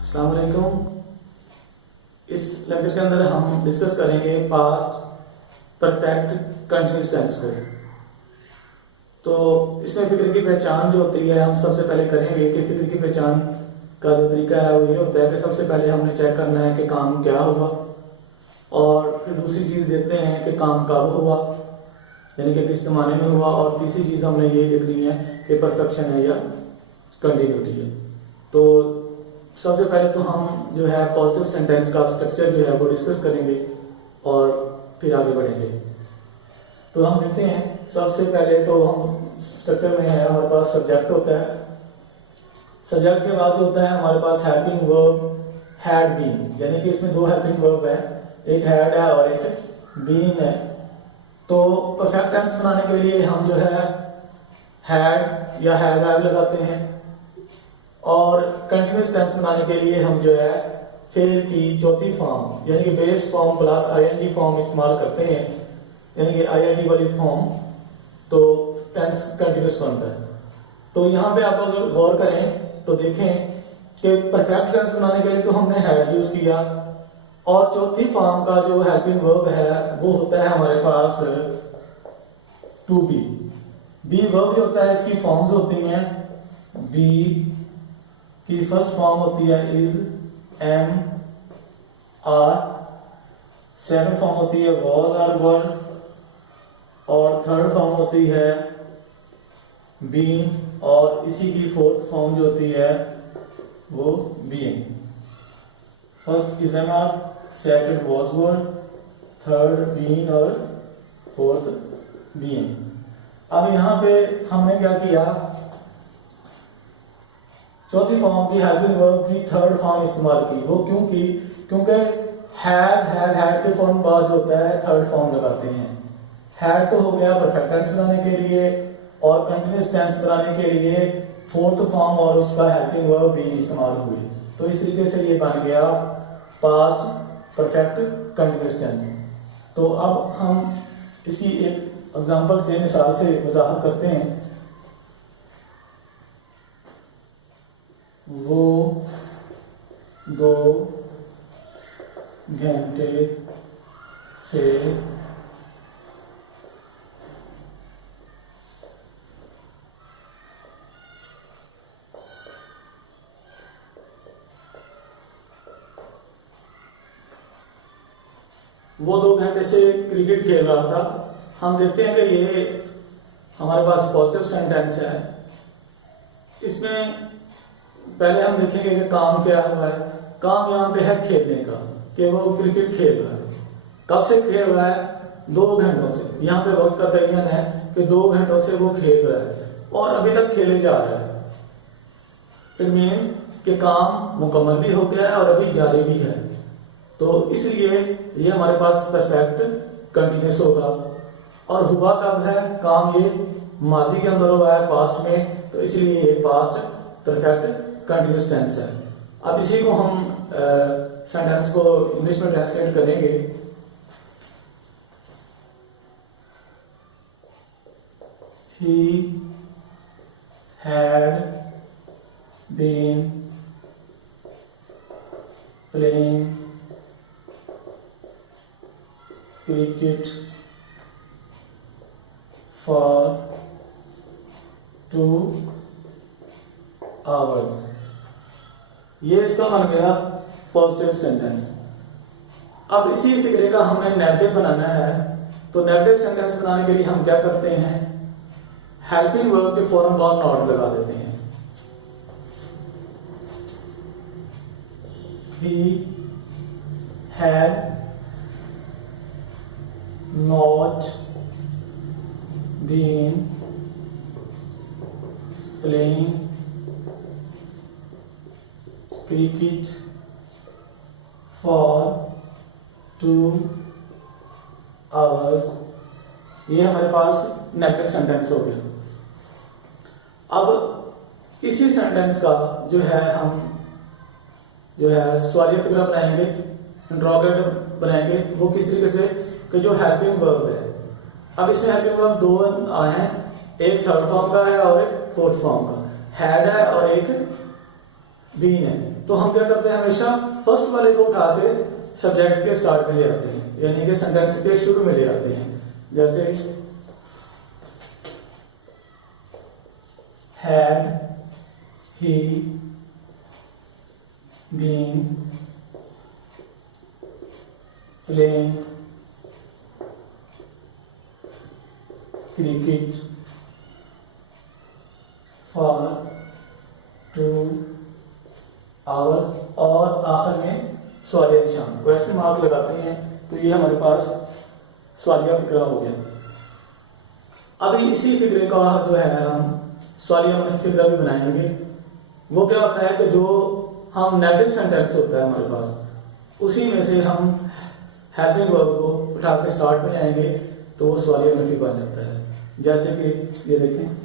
अस्सलाम वालेकुम। इस लेक्चर के अंदर हम डिस्कस करेंगे पास्ट परफेक्ट कंटिन्यूअस टेंस को। तो इसमें फिक्र की पहचान जो होती है हम सबसे पहले करेंगे कि फिक्र की पहचान का जो तरीका है वो ये होता है कि सबसे पहले हमने चेक करना है कि काम क्या हुआ, और फिर दूसरी चीज़ देखते हैं कि काम कब हुआ, यानी कि किस जमाने में हुआ, और तीसरी चीज़ हमने ये देखनी है कि परफेक्शन है या कंटिन्यूटी है। तो सबसे पहले तो हम जो है पॉजिटिव सेंटेंस का स्ट्रक्चर जो है वो डिस्कस करेंगे और फिर आगे बढ़ेंगे। तो हम देखते हैं सबसे पहले तो हम स्ट्रक्चर में है हमारे पास सब्जेक्ट होता है। सब्जेक्ट के बाद जो होता है हमारे पास हेल्पिंग वर्ब हैड बीन, यानी कि इसमें दो हेल्पिंग वर्ब है, एक हैड है और एक बीन है। तो परफेक्ट टेंस बनाने के लिए हम जो है हैड या हैज हैव लगाते हैं, और कंटिन्यूअस टेंस बनाने के लिए हम जो है फेल की चौथी फॉर्म यानी कि base form plus ING form इस्तेमाल करते हैं, यानी कि आईएनजी वाली फॉर्म, तो टेंस कंटिन्यूअस बनता है। तो यहाँ पे आप अगर गौर करें तो देखें कि परफेक्ट टेंस बनाने के लिए तो हमने हैड यूज किया, और चौथी फॉर्म का जो हेल्पिंग वर्ब है वो होता है हमारे पास टू बी। बी वर्ब जो होता है इसकी फॉर्म्स होती हैं, बी की फर्स्ट फॉर्म होती है is, am, are, second form होती है वॉज आर वर, और थर्ड फॉर्म होती है बीन, और इसी की फोर्थ फॉर्म जो होती है वो being. First is am are, second was were, third been और फोर्थ बीइंग। अब यहां पे हमने क्या किया, चौथी फॉर्म की हेल्पिंग वर्ब की थर्ड फॉर्म इस्तेमाल की। वो क्योंकि हैज हैड हैड के फॉर्म बाद जो होता है थर्ड फॉर्म लगाते हैं। हैड तो हो गया परफेक्ट टेंस बनाने के लिए, और कंटिन्यूअस टेंस बनाने के लिए फोर्थ फॉर्म और उसका हेल्पिंग वर्ब भी इस्तेमाल हुई। तो इस तरीके से ये बन गया पास्ट परफेक्ट कंटिन्यूअस टेंस। तो अब हम इसकी एक एग्जांपल से, मिसाल से वजाहत करते हैं। वो 2 घंटे से वो 2 घंटे से क्रिकेट खेल रहा था। हम देखते हैं कि ये हमारे पास पॉजिटिव सेंटेंस है। इसमें पहले हम देखेंगे कि काम क्या हुआ है। काम यहाँ पे है खेलने का, कि वो क्रिकेट खेल रहा है। कब से खेल रहा है? 2 घंटों से। यहाँ पे वक्त का तयन है कि 2 घंटों से वो खेल रहा है और अभी तक खेले जा रहा है। इट मीन्स कि काम मुकम्मल भी हो गया है और अभी जारी भी है। तो इसलिए ये हमारे पास परफेक्ट कंटिन्यूअस होगा। और हुआ कब है? काम ये माजी के अंदर हुआ है, पास्ट में, तो इसलिए ये पास्ट परफेक्ट कंटिन्यूअस टेंस है। अब इसी को हम सेंटेंस को इंग्लिश में ट्रांसलेट करेंगे। He had been playing cricket for 2 hours। ये इसका बन गया पॉजिटिव सेंटेंस। अब इसी फिक्रे का हमने नेगेटिव बनाना है। तो नेगेटिव सेंटेंस बनाने के लिए हम क्या करते हैं, हेल्पिंग वर्ब के फौरन बाद नॉट लगा देते हैं। He had not been playing cricket for 2 hours। ये हमारे पास नेगेटिव सेंटेंस हो गया। अब इसी सेंटेंस का जो है हम जो है सवालिया फिक्रा बनाएंगे, इंट्रोगेटिव बनाएंगे। वो किस तरीके से कि जो हेल्पिंग वर्ब है, अब इसमें हेल्पिंग वर्ब 2 आए हैं, एक थर्ड फॉर्म का है और एक फोर्थ फॉर्म का। हैड है और एक बीन है, तो हम क्या करते हैं हमेशा फर्स्ट वाले को उठा के सब्जेक्ट के स्टार्ट में ले आते हैं, यानी कि सेंटेंस के शुरू में ले आते हैं। जैसे had he been playing cricket for 2 hours, और आखिर में सवालिया निशान क्वेश्चन मार्क लगाते हैं, तो ये हमारे पास सवालिया फिक्रा हो गया। अभी इसी फिक्रे का जो है हम सवालिया फिक्रा भी बनाएंगे। वो क्या होता है कि जो हम नेगेटिव सेंटेंस होता है हमारे पास, उसी में से हम हेल्पिंग वर्ब को उठा के स्टार्ट में लाएंगे, तो वो सवालिया नफी बन जाता है। जैसे कि ये देखें,